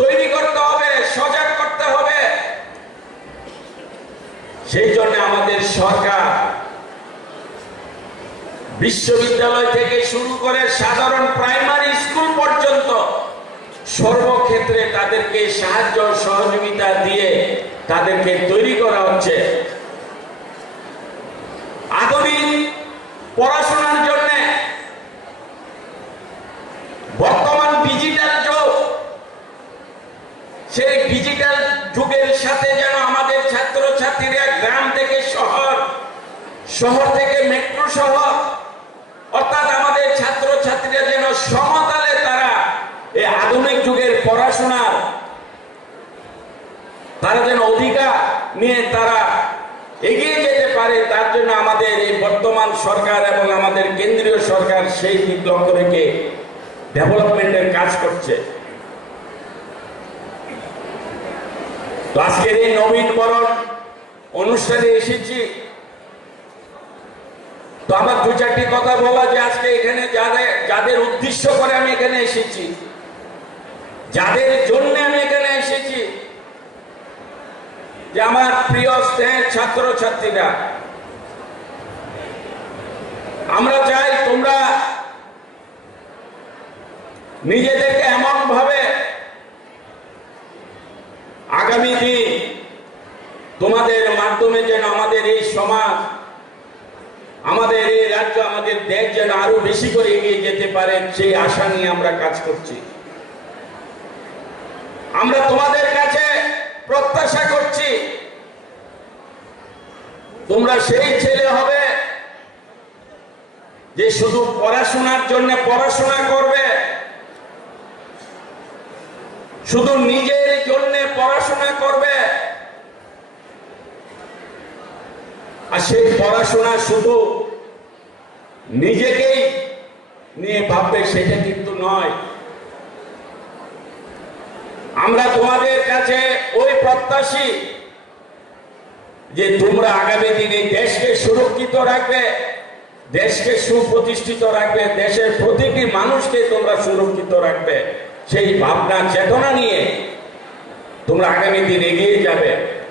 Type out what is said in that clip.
তৈরি করতে হবে, সজাগ করতে হবে। সেই জন্য আমাদের সরকার বিশ্ববিদ্যালয় থেকে শুরু করে সাধারণ প্রাইমারি স্কুল পর্যন্ত সর্বক্ষেত্রে তাদেরকে সাহায্য সহযোগিতা দিয়ে তাদেরকে তৈরি করা হচ্ছে আধুনিক পড়াশোনার জন্য বর্তমান ডিজিটাল যুগ সেই ডিজিটাল যুগের সাথে যেন আমাদের ছাত্রছাত্রীরা গ্রাম থেকে শহর শহর থেকে মেট্রো শহর অর্থাৎ আমাদের ছাত্রছাত্রীরা যেন সমতালে তারা এই আধুনিক যুগের পড়াশোনার তারা যেন অধিকার নিয়ে তারা এগিয়ে যেতে পারে, তার জন্য আমাদের এই বর্তমান সরকার এবং আমাদের কেন্দ্রীয় সরকার সেই দিক লক্ষ্য রেখে ডেভেলপমেন্টের কাজ করছে। আজকের এই নবীন বরণ অনুষ্ঠানে এসেছি। তো আমার দু চারটি কথা বলা যে আজকে এখানে যাদের যাদের উদ্দেশ্য করে আমি এখানে এসেছি, যাদের জন্য আমি এখানে এসেছি, যে আমার প্রিয় স্নেহের ছাত্র ছাত্রীরা আমরা চাই তোমরা নিজেদেরকে এমন আগামী দিন তোমাদের মাধ্যমে যেন আমাদের এই সমাজ, আমাদের এই রাজ্য, আমাদের দেশ যেন আরও বেশি করে এগিয়ে যেতে পারে, সেই আশা নিয়ে আমরা কাজ করছি। আমরা তোমাদের কাছে প্রত্যাশা করছি, তোমরা সেই ছেলে হবে যে শুধু পড়াশোনার জন্য পড়াশোনা করবে শুধু নিজের জন্য পড়াশোনা করবে। আর সেই পড়াশোনা শুধু নিজেকেই নিয়ে ভাববে, সেটা কিন্তু নয়। আমরা তোমাদের কাছে ওই প্রত্যাশী যে তোমরা আগামী দিনে দেশকে সুরক্ষিত রাখবে, দেশকে সুপ্রতিষ্ঠিত রাখবে, দেশের প্রতিটি মানুষকে তোমরা সুরক্ষিত রাখবে। সেই ভাবনা চেতনা নিয়ে তোমরা আগামী দিন এগিয়ে যাবে।